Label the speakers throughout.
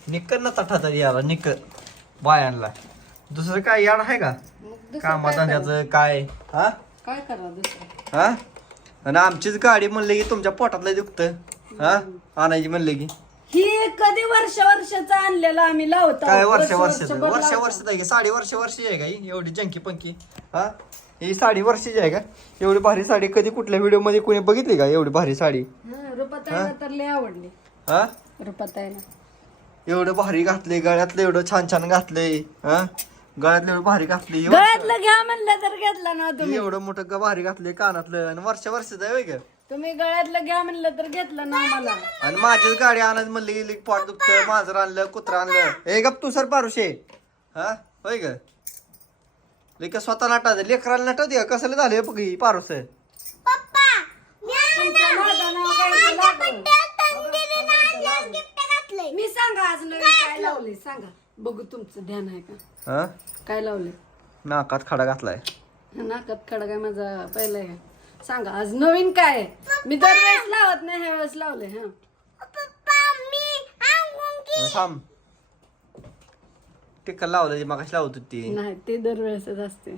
Speaker 1: निक्कर ना तठाचा याला निक्कर बायांना दुसरं काय याड आहे का कामाधंद्याचं काय हा
Speaker 2: काय करा दुसरं
Speaker 1: हा आणि आमचीच गाडी म्हणले की तुमच्या पोटातलं दुखत हा आणायची म्हणले की
Speaker 2: ही कधी वर्षाचं आणलेलं आम्ही लावतो
Speaker 1: काय वर्षाचं आहे का साडी वर्षाची आहे का ही एवढी जंकी पंकी हा ही साडी वर्षाची आहे का एवढी भारी साडी कधी कुठल्या व्हिडिओ मध्ये कोणी बघितली का एवढी भारी साडी
Speaker 2: रुपाताईला तर लय आवडली
Speaker 1: हा
Speaker 2: रुपाताईला
Speaker 1: एवढं भारी घातले गळ्यातलं एवढं छान छान घातले हा गळ्यातलं एवढं भारी घातली
Speaker 2: गळ्यातलं घ्या म्हणलं तर घेतला ना तुम्ही
Speaker 1: एवढं मोठं भारी घातले कानातलं आणि वर्षाचं आहे का
Speaker 2: तुम्ही गळ्यातलं घ्या म्हणलं तर घेतलं ना मला
Speaker 1: आणि माझीच गाडी आणत म्हणली गेली पोट दुखतं मांजर आणलं कुत्रा आणलं ए गप तू सर पारुशे हा होय ग लेक स्वतः नटात लेकराला नटवते का कसं झालं बघ ही पारुस
Speaker 2: मी सांगा आज नवीन काय लावले सांगा बघू तुमचं ध्यान आहे का
Speaker 1: हा
Speaker 2: काय लावले
Speaker 1: नाकात खडा घातलाय
Speaker 2: नाकात खडा काय माझा पहिला आहे सांगा आज नवीन काय आहे? मी दरवेळेस लावत नाही ह्या वेळेस लावले हा
Speaker 1: थांब टिक्का लावलं मगाशी लावत होती
Speaker 2: नाही ते दरवेळेसच असते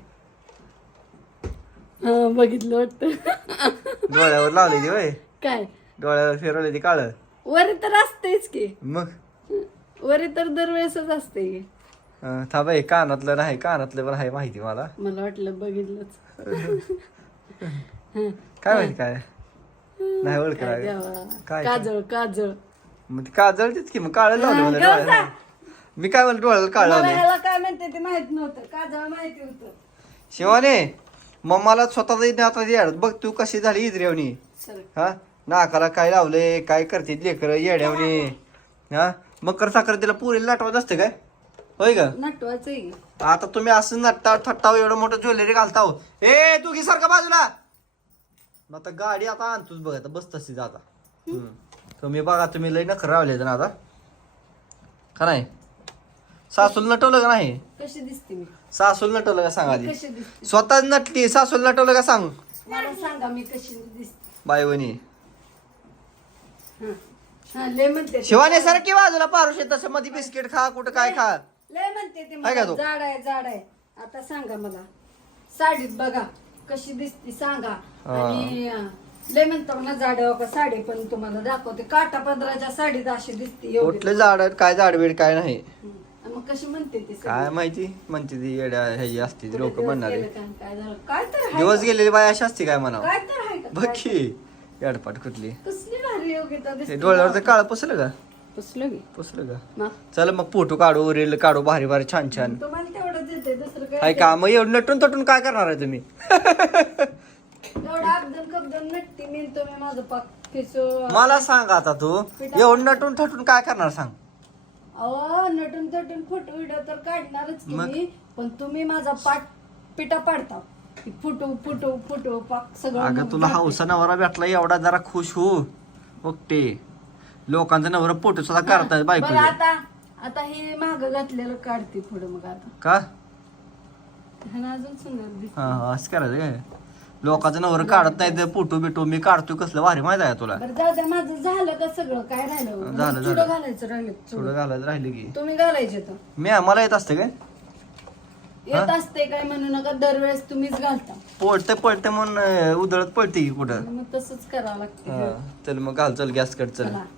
Speaker 2: हा बघितलं वाटतं
Speaker 1: डोळ्यावर लावली ती होय
Speaker 2: काय
Speaker 1: डोळ्यावर फिरवली ती काळ
Speaker 2: वरी तर असतेच की
Speaker 1: मग
Speaker 2: वरी तर दरवेळेसच असते की
Speaker 1: थांब हे कानातलं नाही कानातलं पण आहे माहिती मला
Speaker 2: मला वाटलं बघितलंच
Speaker 1: काय माहिती काय नाही ओळख काय
Speaker 2: काजळ काजळ
Speaker 1: मग ती काजळतीच की मग काळ लावलं मला डोळ्याला मी काय म्हणलं डोळ्याला काळ
Speaker 2: मला
Speaker 1: लावले
Speaker 2: ह्याला काय म्हणते ते माहित नव्हतं काजळ माहिती होतं
Speaker 1: शिवाने मग मला स्वतः आता येड बघ तू कशी झाली इजरेवणी
Speaker 2: सर
Speaker 1: हा नाकाला काय लावले काय करते लेकर येड्यावणी हा मकर साखर तिला पुरेल नाटवत असते काय होय का
Speaker 2: नटवायचं आहे की.
Speaker 1: आता तुम्ही असं नट्टा थट्टाव एवढं मोठं ज्वेलरी घालता हो ए तू की सारखं बाजूला आता गाडी आता आणतोच बघ आता बस तशीच आता तुम्ही बघा तुम्ही लय नखर रावले ना आता का नाही सासूला नटवलं का नाही
Speaker 2: कशी दिसते मी
Speaker 1: सासूला नटवलं का सांग आधी
Speaker 2: कशी दिसते
Speaker 1: स्वतः नटली सासूला नटवलं का सांग
Speaker 2: मला सांगा मी कशी दिसते
Speaker 1: बायवणी
Speaker 2: हा. हा, लय म्हणते ते.
Speaker 1: शिवाने सर की बाजूला पारुशे तसं मध्ये बिस्किट खा कुठं काय खा
Speaker 2: लय म्हणते ते
Speaker 1: आहे का
Speaker 2: मला,
Speaker 1: तो?
Speaker 2: जाड आहे आता सांगा मला साडीत बघा कशी दिसते सांगा आणि लय म्हणतो मला जाड आहे का साडी पण तुम्हाला दाखवते काटा पदराच्या साडीत अशी दिसते एवढी
Speaker 1: कुठले झाड काय झाडबीड काय नाही
Speaker 2: आणि मग कशी म्हणते ती सगळी?
Speaker 1: काय माहिती म्हणते ती येड्या ह्याची असते लोक
Speaker 2: दिवस
Speaker 1: म्हणणारे
Speaker 2: गेले काय काय झालं काय तर आहे
Speaker 1: दिवस
Speaker 2: का?
Speaker 1: गेलेली बाय अशी असते काय म्हणावं
Speaker 2: काय तर आहे का
Speaker 1: बघ की येडपाट कुठली
Speaker 2: कसली भारी योग्यता
Speaker 1: ते
Speaker 2: दिसते
Speaker 1: डोळ्यावरचं काळ पुसलं का
Speaker 2: पुसलं की
Speaker 1: पुसलं का
Speaker 2: ना
Speaker 1: चल मग फोटो काढू रील काढू भारी भारी छान छान
Speaker 2: तुम्हाला तेवढंच येते दुसरं
Speaker 1: काय
Speaker 2: काय
Speaker 1: का मग एवढं नटून तटून काय करणार आहे तुम्ही
Speaker 2: एवढं अब्दल कब्दल नट्टी मी तुम्ही माझं पाक फिसो
Speaker 1: मला सांग आता तू एवढं नटून थटून काय करणार सांग
Speaker 2: अहो नटून तटून फोटो व्हिडिओ तर काढणारच की
Speaker 1: मग?
Speaker 2: मी पण तुम्ही माझा पाठ पिटा पाडता की फुटू फुटू फुटू पाक सगळं
Speaker 1: अगं
Speaker 2: मग
Speaker 1: तुला
Speaker 2: जाते.
Speaker 1: हौसा नवरा भेटला एवढा जरा खुश हो ओके लोकांचा नवरा फोटो सुद्धा काढतात बायको
Speaker 2: बरं आता हे माग घातलेलं काढते पुढे मग आता
Speaker 1: का
Speaker 2: ह्यानं अजून सुंदर दिसते.
Speaker 1: हा असं करायचं काय लोकांचं नवरं काढत नाही तर फोटो बिटो मी काढतोय कसलं भारी माहिती आहे तुला
Speaker 2: बरं जाऊ द्या माझं झालं का सगळं काय राहिलं
Speaker 1: झालं.
Speaker 2: चुडं घालायचं राहिलं
Speaker 1: थोडं घालायचं राहिले की
Speaker 2: तुम्ही घालायचे तर
Speaker 1: मला येत असते काय
Speaker 2: येत असते काय म्हणू नका दरवेळेस तुम्हीच घालता
Speaker 1: पळते म्हणून उधळत पळते की कुठं
Speaker 2: मग तसंच करावं लागतं
Speaker 1: चल मग घाल चल गॅस कट चल
Speaker 2: चला